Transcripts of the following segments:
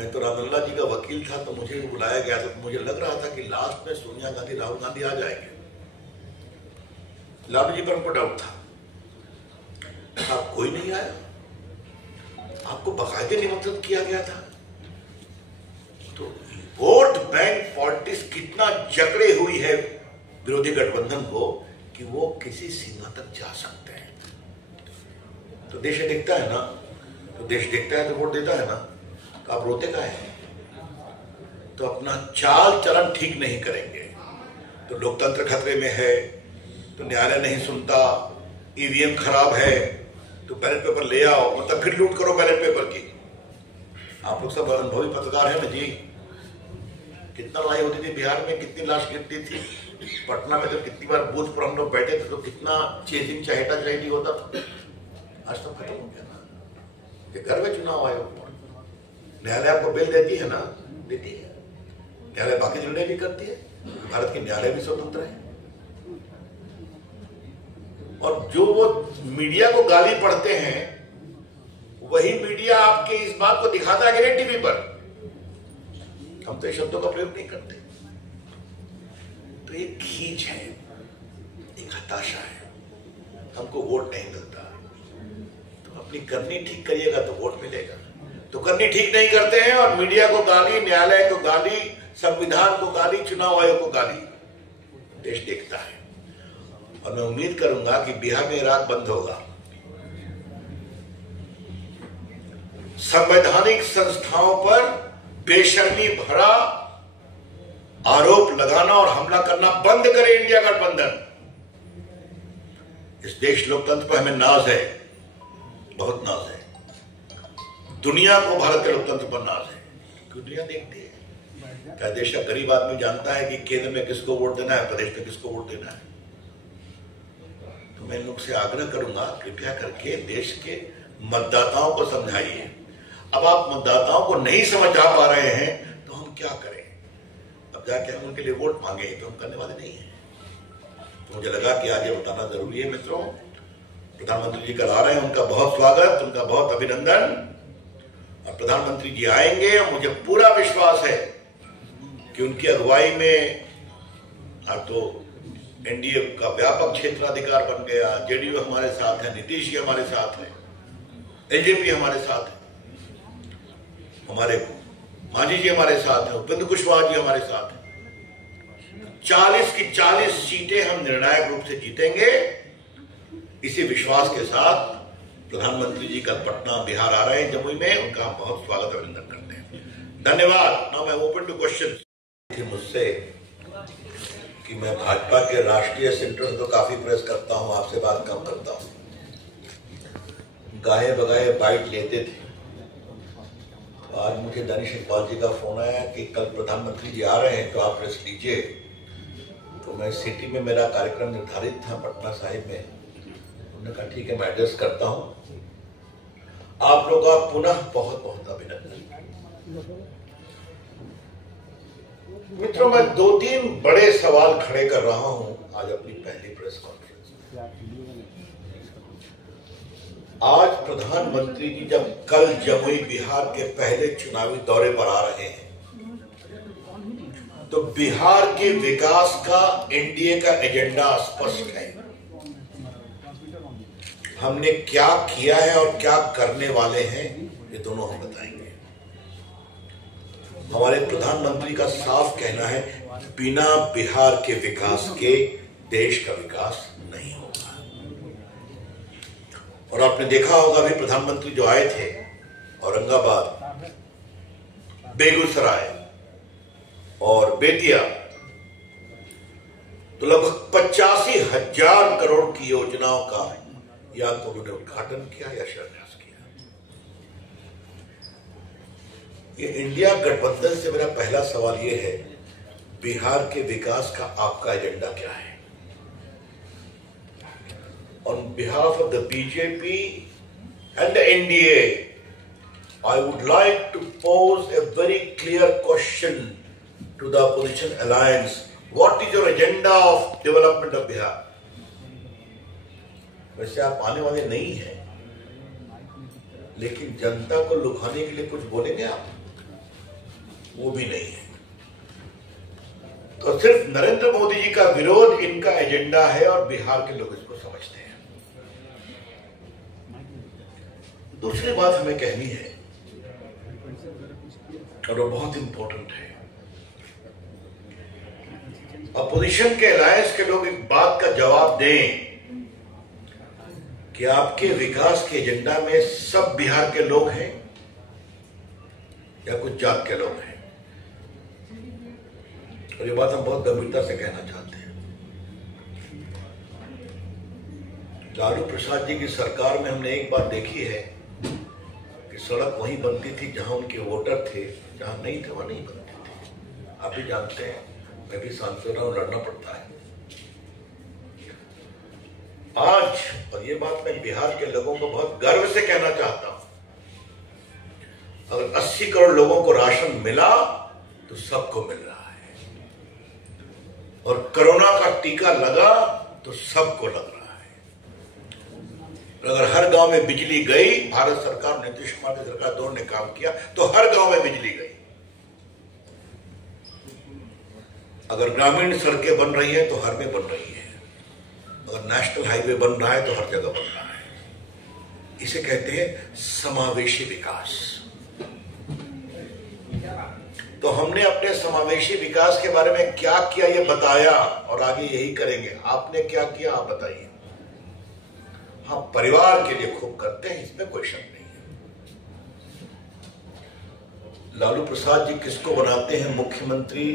मैं तो रामलला जी का वकील था, तो मुझे बुलाया गया था, तो मुझे लग रहा था कि लास्ट में सोनिया गांधी, राहुल गांधी आ जाएंगे। लालू जी पर हमको डाउट था, आप कोई नहीं आया, आपको बाकायदे निमंत्रित किया गया था। तो वोट बैंक पॉलिटिक्स कितना जकड़े हुई है विरोधी गठबंधन को कि वो किसी सीमा तक जा सकते हैं। तो देश देखता है ना, तो देश देखता है तो वोट देता है ना, तो आप रोते का है, तो अपना चाल चलन ठीक नहीं करेंगे तो लोकतंत्र खतरे में है, तो न्यायालय नहीं सुनता, ईवीएम खराब है, तो बैलेट पेपर ले आओ, मतलब फिर लूट करो बैलेट पेपर की। आप लोग सब अनुभवी पत्रकार हैं ना जी, कितना लड़ाई होती थी बिहार में, कितनी लाश गिरती थी, पटना में तो कितनी बार बूथ पर हम लोग बैठे थे तो कितना चेजिंग चाहेटा चाहिए होता था। आज तो खत्म हो गया ना, ये घर में चुनाव आयोग, न्यायालय आपको बेल देती है ना, देती है, न्यायालय बाकी निर्णय भी करती है, भारत के न्यायालय भी स्वतंत्र है। और जो वो मीडिया को गाली पढ़ते हैं, वही मीडिया आपके इस बात को दिखाता है कि नहीं टीवी पर, हम तो शब्दों का प्रयोग नहीं करते। तो एक खींच है, एक हताशा है, हमको वोट नहीं मिलता, तो अपनी करनी ठीक करिएगा तो वोट मिलेगा। तो करनी ठीक नहीं करते हैं और मीडिया को गाली, न्यायालय को गाली, संविधान को गाली, चुनाव आयोग को गाली, देश देखता है। और मैं उम्मीद करूंगा कि बिहार में रात बंद होगा। संवैधानिक संस्थाओं पर बेशर्मी भरा आरोप लगाना और हमला करना बंद करे इंडिया गठबंधन। इस देश लोकतंत्र पर हमें नाज है, बहुत नाज है। दुनिया को भारत के लोकतंत्र पर नाज है, क्योंकि दुनिया देखती है। क्या देश का गरीब आदमी जानता है कि केंद्र में किसको वोट देना है, प्रदेश में किसको वोट देना है? तो मैं लोग से आग्रह करूंगा, कृपया करके देश के मतदाताओं को समझाइए। अब आप मतदाताओं को नहीं समझ आ पा रहे हैं तो हम क्या करें? अब जाके हम उनके लिए वोट मांगे तो हम करने वाले नहीं हैं। तो मुझे लगा कि आज ये बताना जरूरी है। मित्रों, प्रधानमंत्री जी कल आ रहे हैं, उनका बहुत स्वागत, उनका बहुत अभिनंदन। और प्रधानमंत्री जी आएंगे और मुझे पूरा विश्वास है कि उनकी अगुवाई में अब तो एनडीए का व्यापक क्षेत्राधिकार बन गया, जेडीयू हमारे साथ है, नीतीश जी हमारे साथ है, एलजेपी हमारे साथ है, हमारे मांझी जी हमारे साथ है, उपेंद्र कुशवाहा जी हमारे साथ है। 40 की 40 सीटें हम निर्णायक रूप से जीतेंगे। इसी विश्वास के साथ प्रधानमंत्री जी कल पटना बिहार आ रहे हैं, जमुई में, उनका हम बहुत स्वागत अभिनंदन करते हैं। धन्यवाद। नाउ मैं ओपन टू क्वेश्चन। मुझसे कि मैं भाजपा के राष्ट्रीय सेंटर से तो काफी प्रेस करता हूं, आपसे बात कम करता हूं। गाये बगाए बाइट लेते थे। तो आज मुझे दानिश इकबाल जी का फोन आया कि कल प्रधानमंत्री जी आ रहे हैं तो आप प्रेस लीजिए। तो मैं सिटी में मेरा कार्यक्रम निर्धारित था पटना साहिब में, उन्होंने कहा ठीक है मैं एड्रेस करता हूं। आप लोग का पुनः बहुत बहुत अभिनंदन। मित्रों, मैं 2-3 बड़े सवाल खड़े कर रहा हूं आज अपनी पहली प्रेस कॉन्फ्रेंस। आज प्रधानमंत्री जी जब कल जमुई बिहार के पहले चुनावी दौरे पर आ रहे हैं, तो बिहार के विकास का एनडीए का एजेंडा स्पष्ट है। हमने क्या किया है और क्या करने वाले हैं, ये दोनों हम बताएंगे। हमारे प्रधानमंत्री का साफ कहना है, बिना बिहार के विकास के देश का विकास नहीं होगा। और आपने देखा होगा भी प्रधानमंत्री जो आए थे औरंगाबाद, बेगूसराय और बेतिया, तो लगभग 85,000 करोड़ की योजनाओं का या तो उन्होंने उद्घाटन किया या शिलान्यास किया। ये इंडिया गठबंधन से मेरा पहला सवाल ये है, बिहार के विकास का आपका एजेंडा क्या है? On behalf of the BJP and the NDA, I would like to pose a very clear question to the opposition alliance. What is your agenda of development of Bihar? वैसे आप आने वाले नहीं हैं, लेकिन जनता को लुभाने के लिए कुछ बोलेंगे आप? वो भी नहीं है। तो सिर्फ नरेंद्र मोदी जी का विरोध इनका एजेंडा है और बिहार के लोग इसको समझते हैं। दूसरी बात हमें कहनी है और वो बहुत इंपॉर्टेंट है। अपोजिशन के अलायंस के लोग एक बात का जवाब दें कि आपके विकास के एजेंडा में सब बिहार के लोग हैं या कुछ जात के लोग हैं। और ये बात हम बहुत गंभीरता से कहना चाहते हैं। लालू प्रसाद जी की सरकार में हमने एक बात देखी है कि सड़क वहीं बनती थी जहां उनके वोटर थे, जहां नहीं थे वहां नहीं बनती थी। आप भी जानते हैं, मैं भी सांसद रहा हूं, लड़ना पड़ता है। आज, और ये बात मैं बिहार के लोगों को बहुत गर्व से कहना चाहता हूं, अगर 80 करोड़ लोगों को राशन मिला तो सबको मिल रहा है, और कोरोना का टीका लगा तो सबको लग रहा है। अगर हर गांव में बिजली गई, भारत सरकार, नीतीश कुमार की सरकार दोनों ने काम किया तो हर गांव में बिजली गई। अगर ग्रामीण सड़कें बन रही हैं तो हर में बन रही है, अगर नेशनल हाईवे बन रहा है तो हर जगह बन रहा है। इसे कहते हैं समावेशी विकास। तो हमने अपने समावेशी विकास के बारे में क्या किया ये बताया, और आगे यही करेंगे। आपने क्या किया आप बताइए। हम परिवार के लिए खूब करते हैं, इसमें कोई शक नहीं है। लालू प्रसाद जी किसको बनाते हैं मुख्यमंत्री,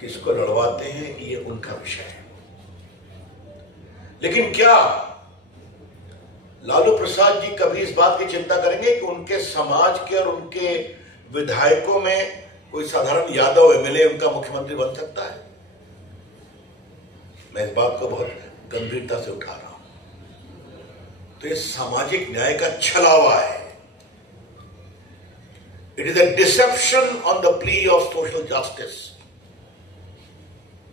किसको लड़वाते हैं, ये उनका विषय है। लेकिन क्या लालू प्रसाद जी कभी इस बात की चिंता करेंगे कि उनके समाज के और उनके विधायकों में कोई साधारण यादव एमएलए उनका मुख्यमंत्री बन सकता है? मैं इस बात को बहुत गंभीरता से उठा रहा हूं। तो ये सामाजिक न्याय का छलावा है। It is a deception on the plea of social justice.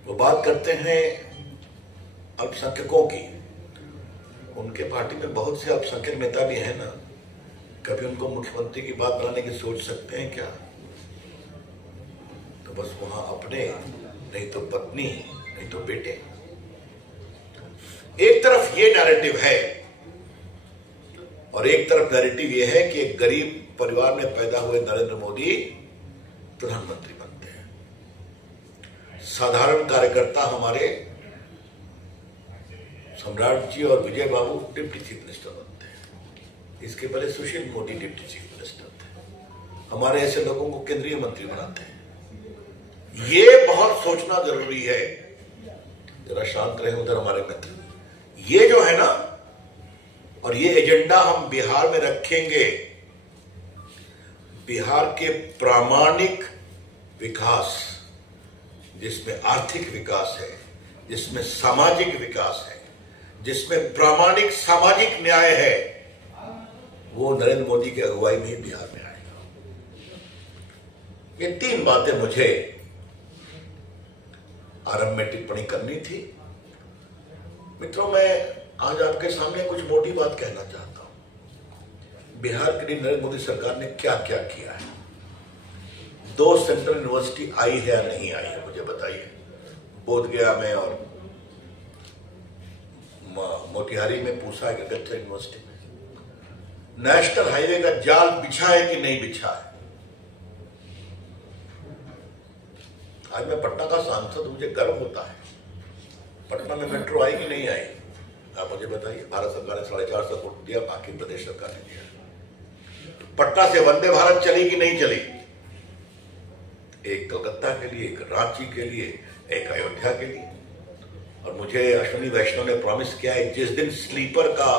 वो बात करते हैं अल्पसंख्यकों की, उनके पार्टी में बहुत से अल्पसंख्यक नेता भी हैं ना, कभी उनको मुख्यमंत्री की बात बनाने की सोच सकते हैं क्या? तो बस वहां अपने, नहीं तो पत्नी, नहीं तो बेटे। एक तरफ ये नैरेटिव है और एक तरफ नैरेटिव ये है कि एक गरीब परिवार में पैदा हुए नरेंद्र मोदी प्रधानमंत्री बनते हैं। साधारण कार्यकर्ता हमारे सम्राट जी और विजय बाबू डिप्टी चीफ मिनिस्टर बनते हैं। इसके पहले Sushil Modi deputy chief minister थे। हमारे ऐसे लोगों को केंद्रीय मंत्री बनाते हैं। ये बहुत सोचना जरूरी है। जरा शांत रहे उधर हमारे मित्र। ये जो है ना, और ये एजेंडा हम बिहार में रखेंगे। बिहार के प्रामाणिक विकास, जिसमें आर्थिक विकास है, जिसमें सामाजिक विकास है, जिसमें प्रामाणिक सामाजिक न्याय है, वो नरेंद्र मोदी की अगुवाई में ही बिहार में आएगा। ये 3 बातें मुझे आरंभ में टिप्पणी करनी थी। मित्रों, मैं आज आपके सामने कुछ मोटी बात कहना चाहता हूं। बिहार के लिए नरेंद्र मोदी सरकार ने क्या क्या किया है। 2 सेंट्रल यूनिवर्सिटी आई है या नहीं आई है, मुझे बताइए। बोधगया में और मोतिहारी में पूछा है कि गठर यूनिवर्सिटी में। नेशनल हाईवे का जाल बिछा है कि नहीं बिछा है। आज मैं पटना का सांसद, मुझे गर्व होता है। पटना में मेट्रो आई कि नहीं आई, आप मुझे बताइए। भारत सरकार ने 450 करोड़ दिया, बाकी प्रदेश सरकार ने दिया। पटना से वंदे भारत चली कि नहीं चली? एक कलकत्ता के लिए, एक रांची के लिए, एक अयोध्या के लिए। और मुझे अश्विनी वैष्णव ने प्रॉमिस किया है, जिस दिन स्लीपर का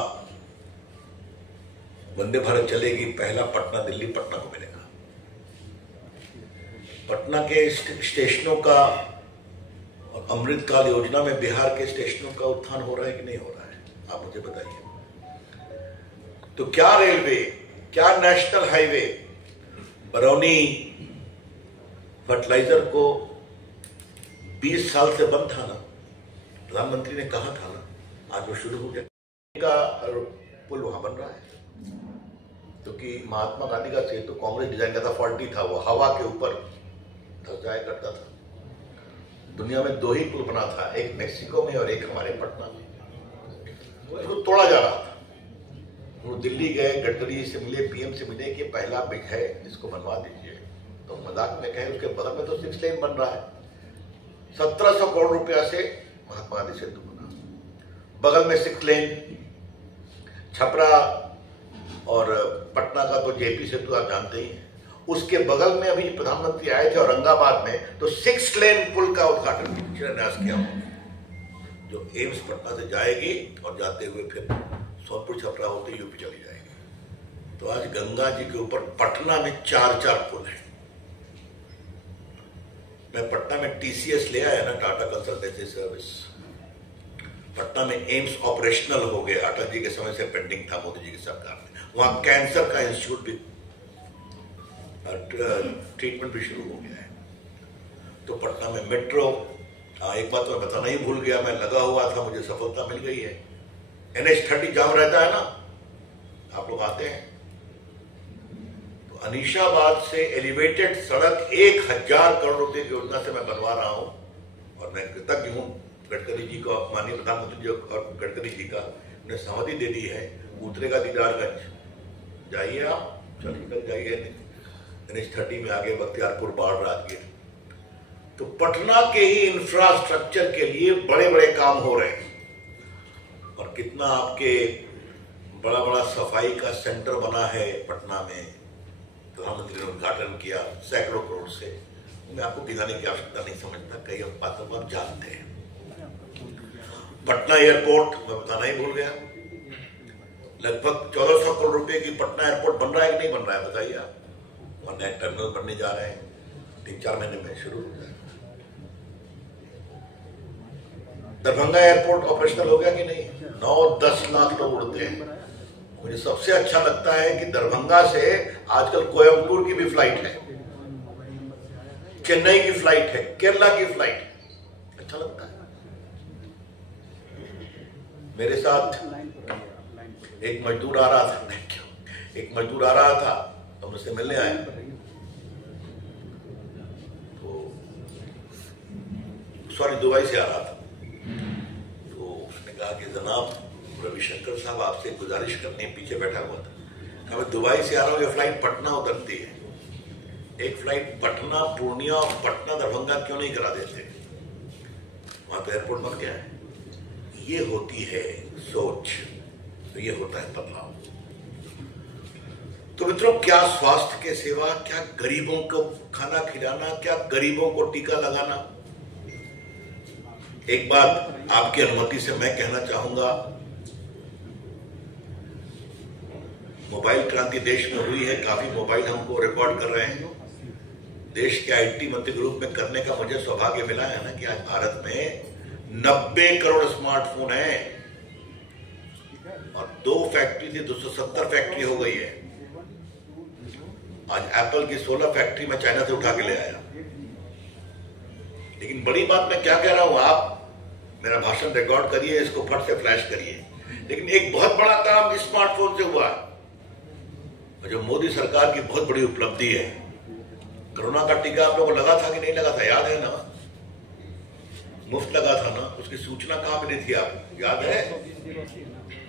वंदे भारत चलेगी, पहला पटना दिल्ली पटना को मिलेगा। पटना के स्टेशनों का और अमृतकाल योजना में बिहार के स्टेशनों का उत्थान हो रहा है कि नहीं हो रहा है, आप मुझे बताइए। तो क्या रेलवे, क्या नेशनल हाईवे, बरौनी फर्टिलाइजर को 20 साल से बंद था ना, प्रधानमंत्री ने कहा था ना, आज वो शुरू हो गया। का पुल वहां बन रहा है क्योंकि महात्मा गांधी का सेतु कांग्रेस डिजाइन का था, फॉल्टी था, वो हवा के ऊपर धस जाया करता था। दुनिया में 2 ही पुल बना था, एक मेक्सिको में और एक हमारे पटना में। उसको तोड़ा जा रहा था। वो दिल्ली गए, गडकरी से मिले, पीएम से मिले कि पहला ब्रिज है इसको बनवा दीजिए। तो मजाक में कहे उसके बगल में तो 6 लेन बन रहा है। 1700 करोड़ रुपया से महात्मा गांधी सेतु बना, बगल में 6 लेन। छपरा और पटना का तो जेपी सेतु आप जानते ही हैं। उसके बगल में अभी प्रधानमंत्री आए थे औरंगाबाद में, तो 6 लेन पुल का उद्घाटन शिलान्यास किया जो एम्स पटना से जाएगी और जाते हुए फिर सोनपुर छपरा होते यूपी चली जाएगी। तो आज गंगा जी के ऊपर पटना में 4 पुल हैं। मैं पटना में टीसीएस ले आया ना, टाटा कंसल्टेंसी सर्विस। पटना में एम्स ऑपरेशनल हो गया, अटल जी के समय से पेंडिंग था मोदी जी की सरकार में। वहां कैंसर का इंस्टीट्यूट भी ट्रीटमेंट भी शुरू हो गया है। तो पटना में मेट्रो, एक बात मैं बताना ही भूल गया, मैं लगा हुआ था, मुझे सफलता मिल गई है। NH30 जाम रहता है ना, आप लोग आते हैं तो अनीशाबाद से एलिवेटेड सड़क 1000 करोड़ रुपए की योजना से मैं बनवा रहा हूं। और मैं कृतज्ञ हूं गडकरी जी को, माननीय प्रधानमंत्री जी और गडकरी जी का, उन्हें सहमति दे दी है। उतरेगा दीदारगंज, जाइए आप, चल निकल जाइए NH30 में आगे बख्तियारपुर, बाढ़, राजगीर। तो पटना के ही इंफ्रास्ट्रक्चर के लिए बड़े बड़े काम हो रहे हैं। और कितना आपके बड़ा बड़ा सफाई का सेंटर बना है पटना में, प्रधानमंत्री ने उद्घाटन किया सैकड़ों करोड़ से। मैं आपको गिनाने की आवश्यकता नहीं समझता, कई बातों को आप जानते हैं। पटना एयरपोर्ट मैं बताना ही भूल गया, लगभग 1400 करोड़ रुपए की पटना एयरपोर्ट बन रहा है कि नहीं बन रहा है बताइए आप। और नए टर्मिनल बनने जा रहे हैं, 3-4 महीने में शुरू हो जाएगा। दरभंगा एयरपोर्ट ऑपरेशनल हो गया कि नहीं? 9-10 लाख लोग उड़ते हैं। मुझे सबसे अच्छा लगता है कि दरभंगा से आजकल कोयम्बटूर की भी फ्लाइट है, चेन्नई की फ्लाइट है, केरला की फ्लाइट है। अच्छा लगता है। मेरे साथ एक मजदूर आ रहा था, एक मजदूर आ रहा था तो मुझसे मिलने आया। तो सॉरी, दुबई से आ रहा था। तो उसने कहा कि जनाब रविशंकर साहब, आपसे गुजारिश करनी है, पीछे बैठा हुआ था। मैं दुबई से आ रहा हूँ, ये फ्लाइट पटना उतरती है, एक फ्लाइट पटना पूर्णिया और पटना दरभंगा क्यों नहीं करा देते? वहां तो एयरपोर्ट बन गया है। ये होती है सोच, तो ये होता है बदलाव। तो मित्रों, क्या स्वास्थ्य के सेवा, क्या गरीबों को खाना खिलाना, क्या गरीबों को टीका लगाना। एक बात आपकी अनुमति से मैं कहना चाहूंगा, मोबाइल क्रांति देश में हुई है, काफी मोबाइल हमको रिकॉर्ड कर रहे हैं। देश के आईटी मंत्री ग्रुप में करने का मुझे सौभाग्य मिला है ना कि आज भारत में 90 करोड़ स्मार्टफोन है और 2 फैक्ट्री थी, 270 फैक्ट्री हो गई है। आज एप्पल की 16 फैक्ट्री में चाइना से उठा के ले आया। लेकिन बड़ी बात मैं क्या कह रहा हूं, आप मेरा भाषण रिकॉर्ड करिए, इसको फट से फ्लैश करिए। लेकिन एक बहुत बड़ा काम स्मार्टफोन से हुआ है, जो मोदी सरकार की बहुत बड़ी उपलब्धि है। कोरोना का टीका आप लोगों को लगा था कि नहीं लगा था? याद है ना? मुफ्त लगा था ना? उसकी सूचना कहां मिली थी आपको याद है?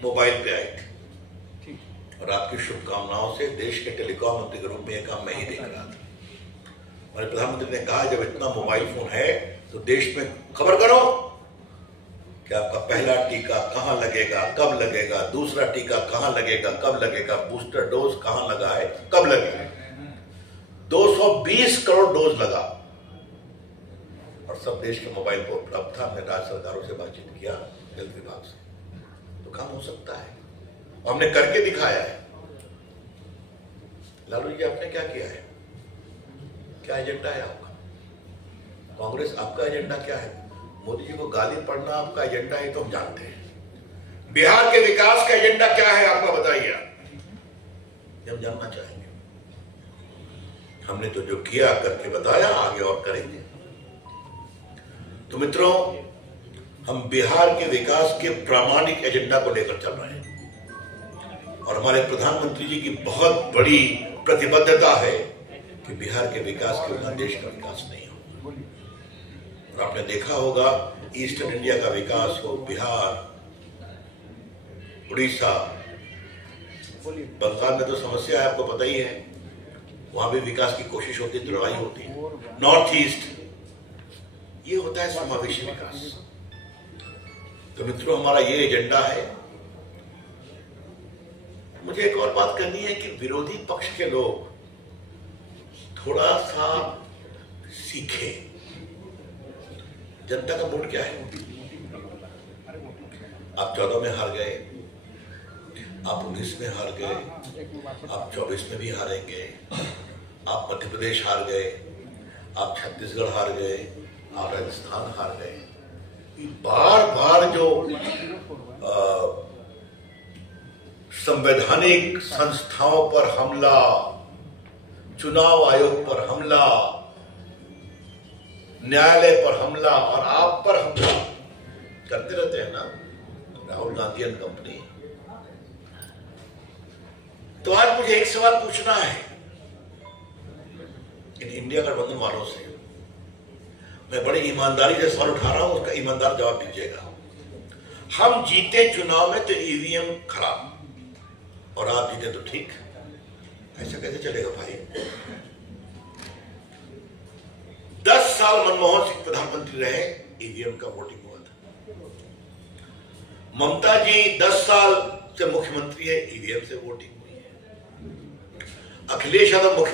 मोबाइल पे आई थी। और आपकी शुभकामनाओं से देश के टेलीकॉम मंत्री के रूप में यह काम मैं ही देख रहा था। हमारे प्रधानमंत्री ने कहा, जब इतना मोबाइल फोन है तो देश में खबर करो कि आपका पहला टीका कहां लगेगा, कब लगेगा, दूसरा टीका कहां लगेगा, कब लगेगा, बूस्टर डोज कहां लगा है, कब लगेगा। 220 करोड़ डोज लगा और सब देश के मोबाइल पर उपलब्ध था। हमने राज्य सरकारों से बातचीत किया, हेल्थ विभाग से, तो काम हो सकता है, हमने करके दिखाया है। लालू जी, आपने क्या किया है? क्या एजेंडा है आपका? कांग्रेस, आपका एजेंडा क्या है? मोदी जी को गाली पढ़ना आपका एजेंडा है, तो हम जानते हैं। बिहार के विकास का एजेंडा क्या है आपका, बताइए। हम जानना चाहेंगे। हमने तो जो किया करके बताया, आगे और करेंगे। तो मित्रों, हम बिहार के विकास के प्रामाणिक एजेंडा को लेकर चल रहे हैं और हमारे प्रधानमंत्री जी की बहुत बड़ी प्रतिबद्धता है कि बिहार के विकास के बिना देश का विकास नहीं हो। और आपने देखा होगा ईस्टर्न इंडिया का विकास हो, बिहार, उड़ीसा, बंगाल में तो समस्या है, आपको पता ही है, वहां भी विकास की कोशिश होती है, लड़ाई होती है। नॉर्थ ईस्ट, ये होता है समावेशी विकास। तो मित्रों, हमारा ये एजेंडा है। मुझे एक और बात करनी है कि विरोधी पक्ष के लोग थोड़ा सा सीखे। जनता का वोट क्या है? आप 14 में हार गए, आप 19 में हार गए, आप 24 में भी हारेंगे, आप मध्य प्रदेश हार गए, आप छत्तीसगढ़ हार गए, आप राजस्थान हार गए। बार बार जो संवैधानिक संस्थाओं पर हमला, चुनाव आयोग पर हमला, न्यायालय पर हमला और आप पर हमला करते रहते हैं ना राहुल गांधी एंड कंपनी। तो आज मुझे एक सवाल पूछना है इन इंडिया गठबंधन वालों से। मैं बड़ी ईमानदारी से सवाल उठा रहा हूं, उसका ईमानदार जवाब दीजिएगा। हम जीते चुनाव में तो ईवीएम खराब और आप जीते तो ठीक, ऐसा कैसे चलेगा भाई? 10 साल मनमोहन सिंह प्रधानमंत्री रहे, ईवीएम का वोटिंग हुआ था। ममता जी 10 साल से मुख्यमंत्री है, ईवीएम से वोटिंग हुई है। अखिलेश यादव मुख्यमंत्री